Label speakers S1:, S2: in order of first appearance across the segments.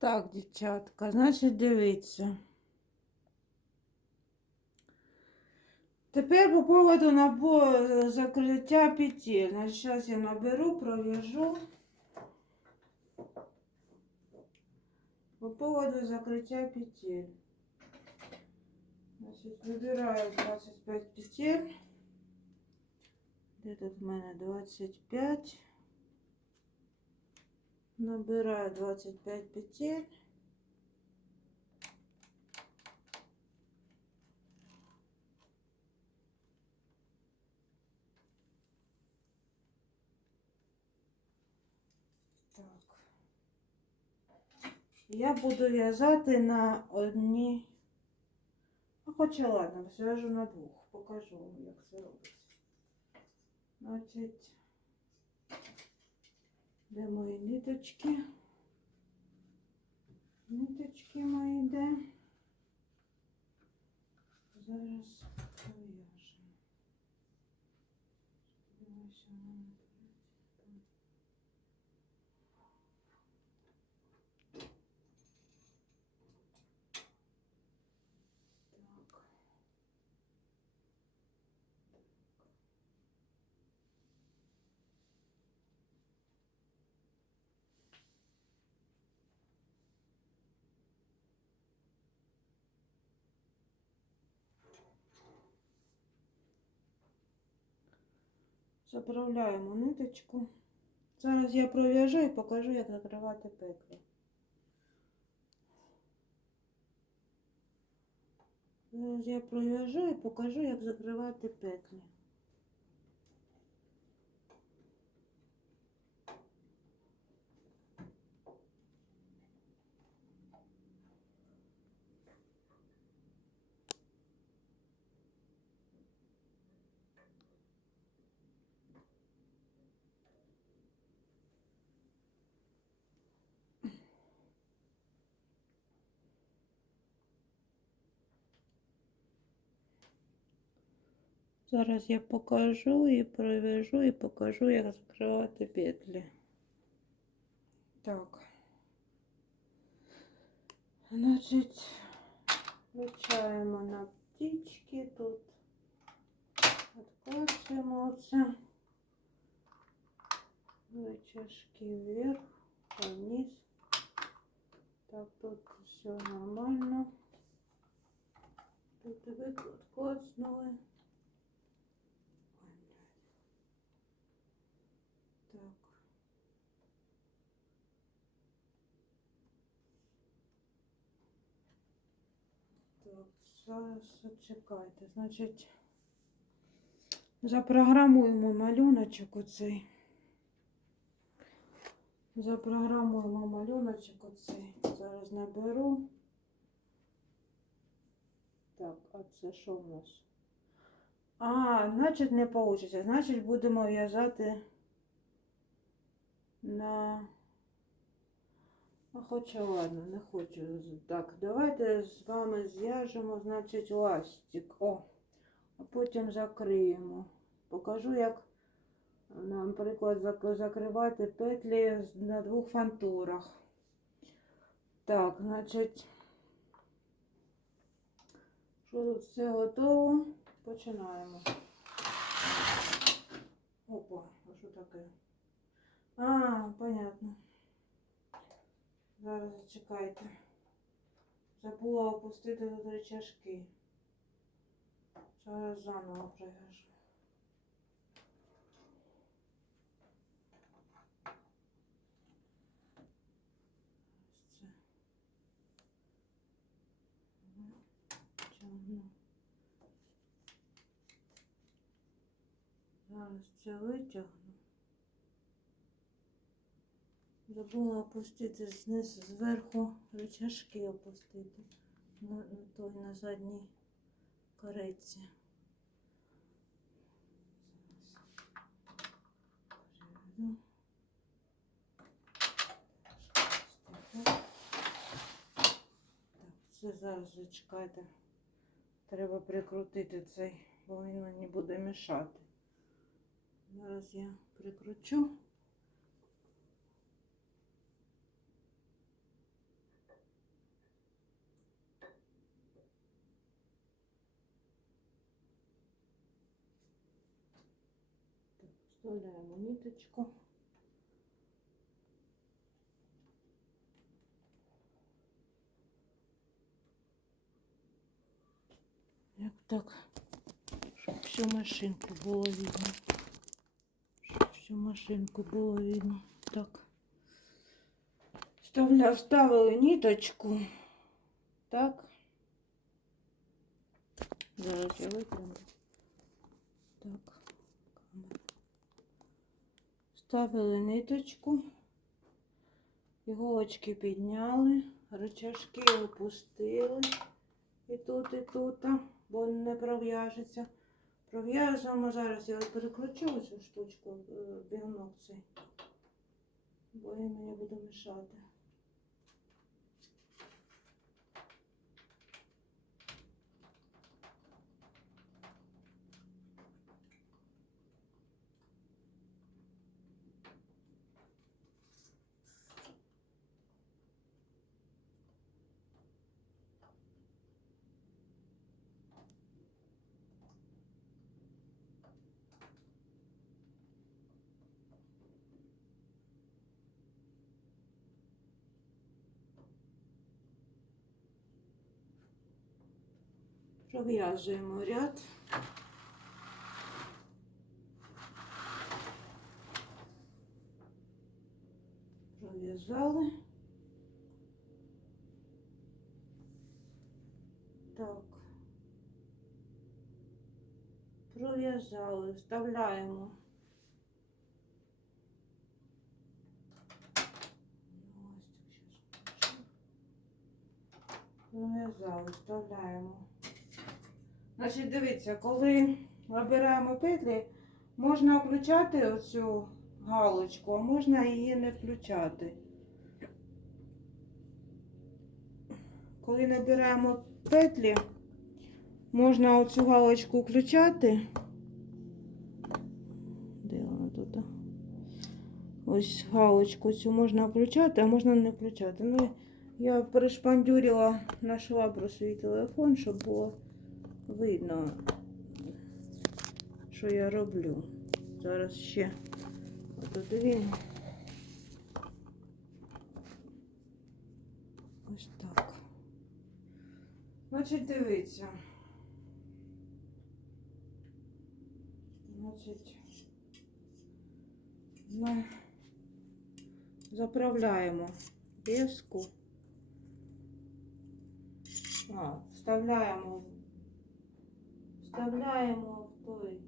S1: Так, дівчатка, значить, дивіться. Тепер по поводу набору закриття петель. Значить, зараз я наберу, пров'яжу. По поводу закриття петель. Значить, вибираю 25 петель. Де тут в мене 25. Набираю 25 петель. Так. Я буду в'язати на одні. А хоча ладно, зв'яжу на двох. Покажу вам, як це робиться. Значить, де мої ниточки? Ниточки мої де? Зараз пов'яжемо. Сподіваюся, вона Заправляємо ниточку. Зараз я пров'яжу і покажу, як закривати петлю. Зараз я пров'яжу і покажу, як закривати петлі. Зараз я покажу і пров'яжу і покажу, як закривати петлі. Так. Значить, включаємо на птички тут. Откручуємо це. Вытяжки вверх, вниз. Так, тут все нормально. Тут викрутку зараз чекайте. Значить, запрограмуємо малюночок оцей. Запрограмуємо малюночок оцей. Зараз наберу. Так, а це що в нас? А, значить не вийде. Значить, будемо в'язати на. Хоча ладно, не хочу. Так, давайте з вами зв'яжемо, значить, ластик. О, а потім закриємо. Покажу, як, наприклад, закривати петлі на двох фантурах. Так, значить, що тут все готово? Починаємо. Опа, а що таке? А, понятно. Зараз зачекайте. Забула опустити тут речашки. Зараз заново прив'яжу. Зараз це витягну. Забула опустити знизу зверху рычажки опустити на, на той на задній. Переведу. Так, це зараз зачекайте. Треба прикрутити цей, бо він мені буде мішати. Зараз я прикручу. Вставляємо ниточку. Як так, щоб всю машинку було видно. Щоб всю машинку було видно. Так. Вставля, вставили ниточку. Так. Зараз я витягну. Так. Вставили ниточку. Іголочки підняли, рычажки опустили. І тут, і тут, бо не пров'яжеться. Пров'яжемо зараз. Я перекручу цю штучку, е, бігунок цей. Бо він мені буде мішати. Пров'язуємо ряд. Пров'язали. Так. Пров'язали, вставляємо. Пров'язали, вставляємо. Значить, дивіться, коли набираємо петлі, можна включати оцю галочку, а можна її не включати. Коли набираємо петлі, можна оцю галочку включати. Де вона тут? Ось галочку цю можна включати, а можна не включати. Ну, я перешпандюрила на швабру свій телефон, щоб було видно, що я роблю. Зараз ще отут він. Ось так. Значить, дивіться. Значить, ми заправляємо песку. А, вставляємо вставляємо в той.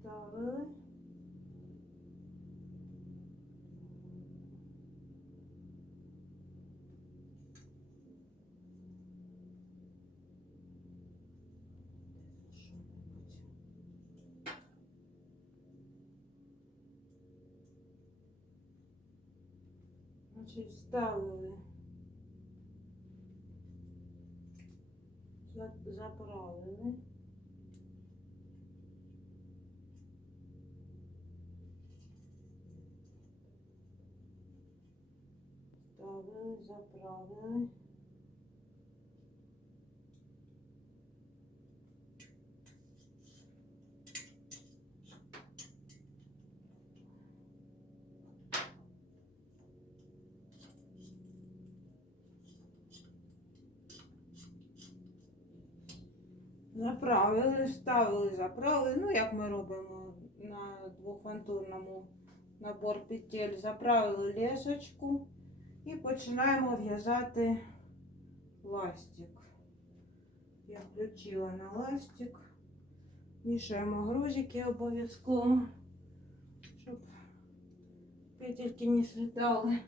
S1: Ставили. Значить, вставили. За- Заправили. Вставили, заправили. Ставили, заправили. Ну, як ми робимо на двохвантурному набор петель. Заправили лесочку і починаємо в'язати ластик. Я включила на ластик. Вішаємо грузики обов'язково, щоб петельки не слітали.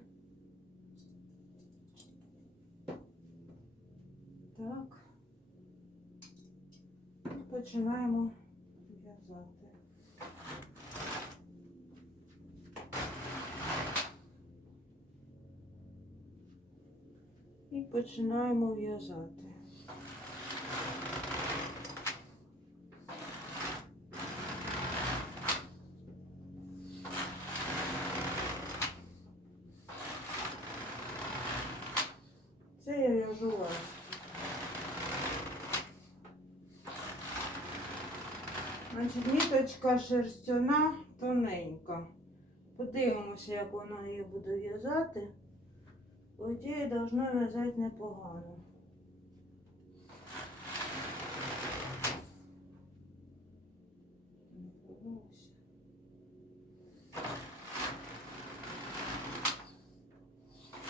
S1: Так. Починаємо в'язати. І починаємо в'язати. Це я в'яжу ластик. Значить, ніточка шерстяна, тоненька. Подивимося, як вона її буде в'язати. По ідеї, в'язати непогано. Не подивимося. Щось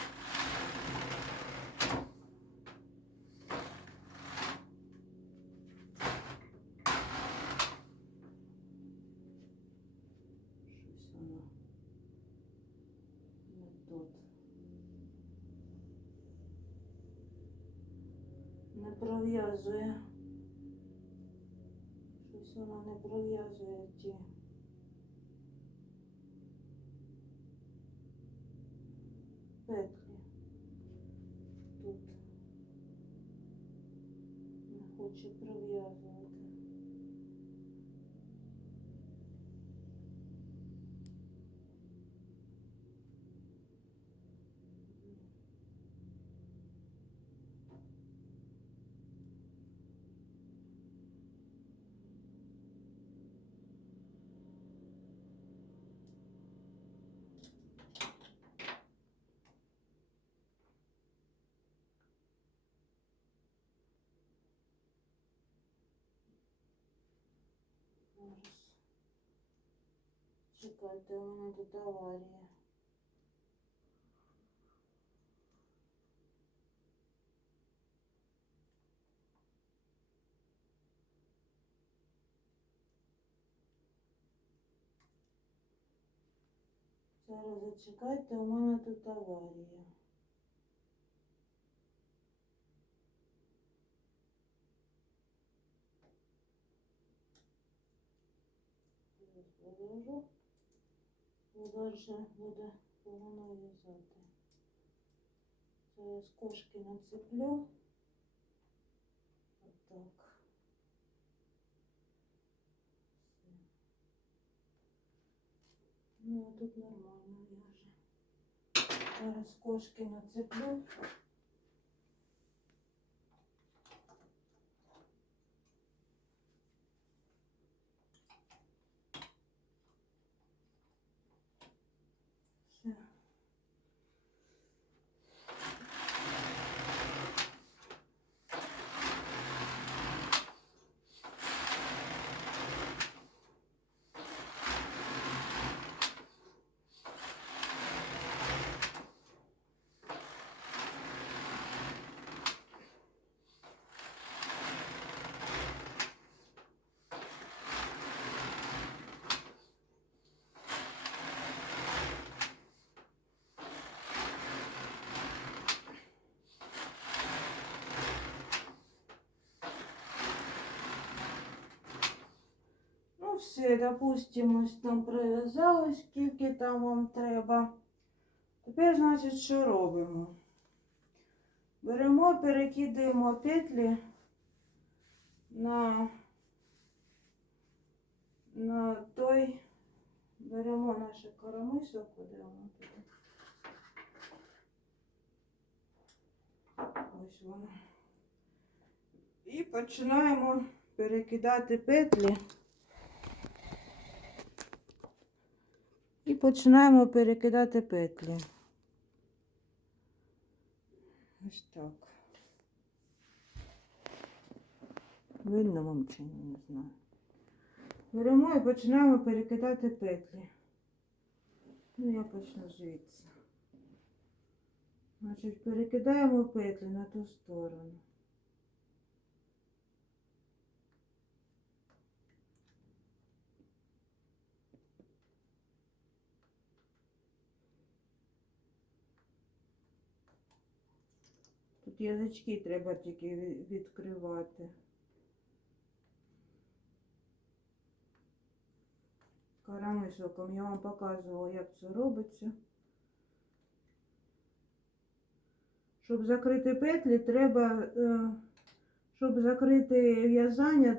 S1: воно не тут. Не пров'язує. Щось вона не пров'язує ті. Петлі. Тут не хоче пров'язувати. Зараз. Чекайте, у мене тут аварія. Зараз зачекайте, у мене тут аварія. Подержу. Бо далі буде погано в'язати. Зараз кошки нацеплю. Отак. Ну, а тут нормально в'яже. Зараз кошки нацеплю. Все. Ну, все, допустимо, ось там прив'язали, скільки там вам треба. Тепер, значить, що робимо? Беремо, перекидаємо петлі на, на той, беремо наше коромисло, куди воно туди. Ось воно. І починаємо перекидати петлі. Починаємо перекидати петлі. Ось так. Видно вам чи ні, не знаю. Беремо і починаємо перекидати петлі. Ну, я почну звідси. Значить, перекидаємо петлі на ту сторону. Тут язички треба тільки відкривати. Карамисоком я вам показувала, як це робиться. Щоб закрити петлі, треба, е, щоб закрити в'язання,